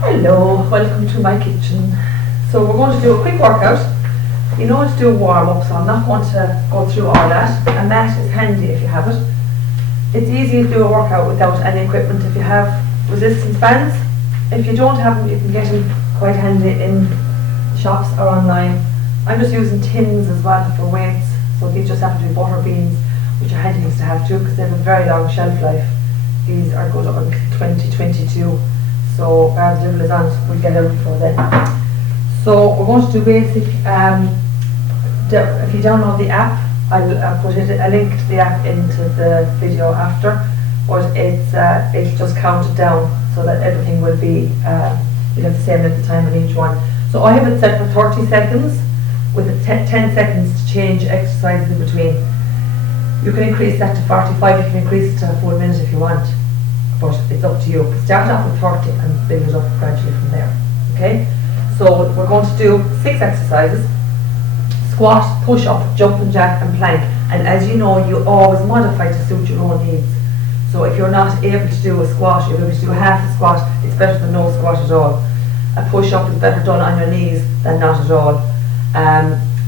Hello, welcome to my kitchen. So we're going to do a quick workout. You know how to do a warm-up, so I'm not going to go through all that. A mat is handy if you have it. It's easy to do a workout without any equipment if you have resistance bands. If you don't have them, you can get them quite handy in shops or online. I'm just using tins as well for weights, so these just happen to be butter beans, which are handy things to have too because they have a very long shelf life. These are good up until 2022. So rather than little as we'll get out before then. So we're going to do basic, if you download the app, I'll put a link to the app into the video after, but it's just counted down so that everything will be, you'll have the same length of time on each one. So I have it set for 30 seconds with 10 seconds to change exercises in between. You can increase that to 45, you can increase it to a full minute if you want. But it's up to you. Start off with 30 and build it up gradually from there. Okay? So we're going to do 6 exercises: squat, push up, jumping jack and plank. And as you know, you always modify to suit your own needs. So if you're not able to do a squat, you're able to do half a squat, it's better than no squat at all. A push up is better done on your knees than not at all.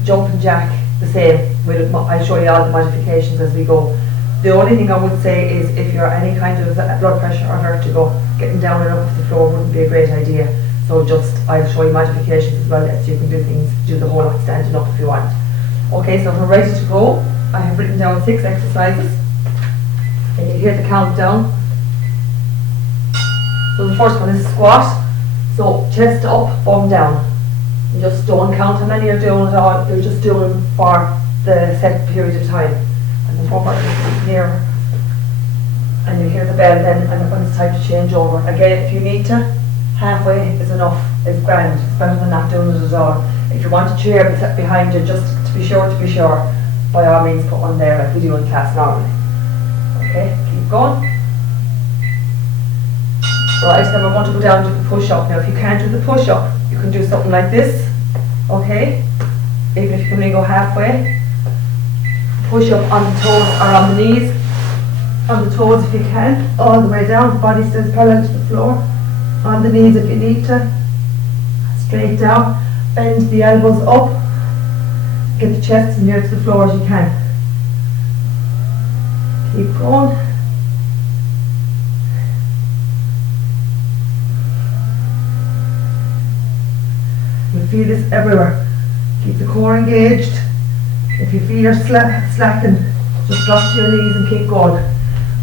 Jumping jack, the same. I'll show you all the modifications as we go. The only thing I would say is if you're any kind of blood pressure or vertigo, getting down and up off the floor wouldn't be a great idea. So I'll show you modifications as well, as you can do the whole lot standing up if you want. Okay, so we're ready to go. I have written down 6 exercises. And you hear the countdown. So the first one is squat. So chest up, bum down. You just don't count how many you're doing at all, you're just doing them for the set period of time. And the bumper is near, and you hear the bell then, and when it's time to change over. Again, if you need to, halfway is enough, it's grand, it's better than not doing it at all. If you want a chair behind you, just to be sure, by all means put one there like we do in class normally. Okay, keep going. Right, then we're going to go down to the push-up. Now if you can't do the push-up, you can do something like this, okay? Even if you can only go halfway. Push up on the toes or on the knees, on the toes if you can, all the way down, the body stays parallel to the floor, on the knees if you need to, straight down, bend the elbows up, get the chest as near to the floor as you can. Keep going. You feel this everywhere. Keep the core engaged. If you feel you're slacking, just drop to your knees and keep going.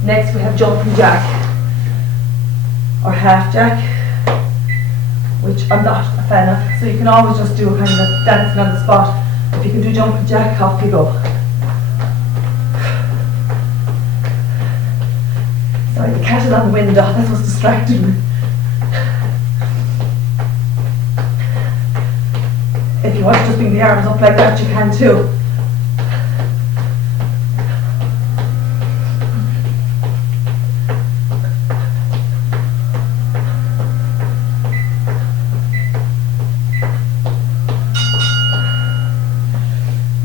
Next we have jumping jack or half jack, which I'm not a fan of. So you can always just do kind of a dancing on the spot. If you can do jumping jack, off you go. Sorry, the cat is on the window, that's what's distracting me. If you want to just bring the arms up like that, you can too.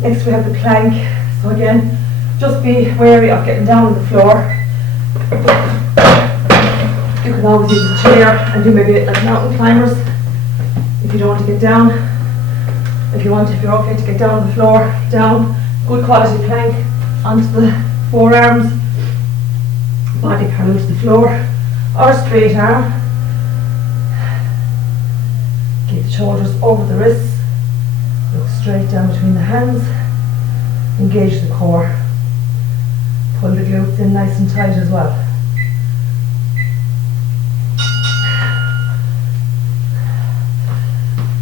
Next we have the plank. So again, just be wary of getting down on the floor. You can always use a chair and do maybe like mountain climbers if you don't want to get down. If you're okay to get down on the floor, down, good quality plank onto the forearms, body parallel to the floor, or straight arm. Keep the shoulders over the wrists. Look straight down between the hands, engage the core, pull the glutes in nice and tight as well.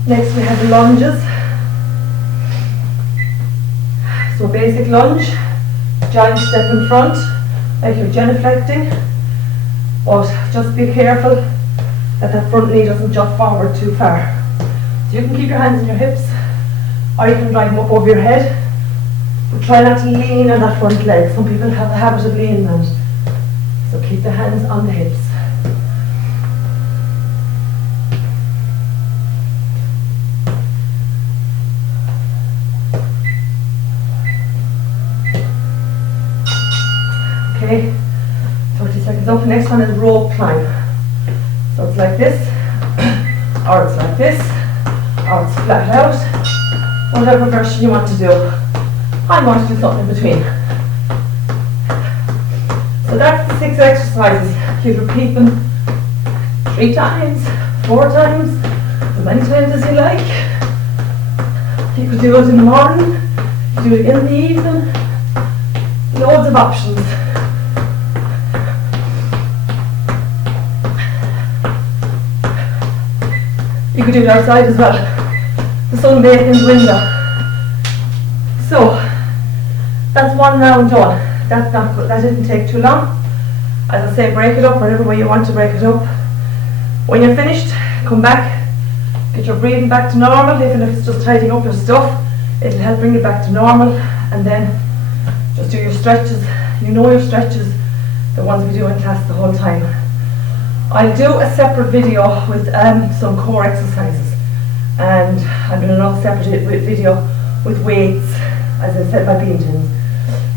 Next we have the lunges. So basic lunge, giant step in front, like you're genuflecting, but just be careful that front knee doesn't jut forward too far. So you can keep your hands on your hips, or you can drive them up over your head, but try not to lean on that front leg. Some people have a habit of leaning on it. So keep the hands on the hips. Okay, 30 seconds up. The next one is rope climb. So it's like this. or it's like this, or it's flat out, whatever version you want to do. I want to do something in between. So that's the 6 exercises. You repeat them 3 times, 4 times, as many times as you like. You could do it in the morning, you could do it in the evening, loads of options. You could do it outside as well, the sun bathing in the window. So, that's 1 round done. That's not good. That didn't take too long. As I say, break it up whatever way you want to break it up. When you're finished, come back, get your breathing back to normal. Even if it's just tidying up your stuff, it'll help bring it back to normal. And then just do your stretches. You know your stretches, the ones we do in class the whole time. I'll do a separate video with some core exercises, and I'm doing another separate video with weights, as I said, my bean tins.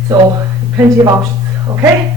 So plenty of options, okay?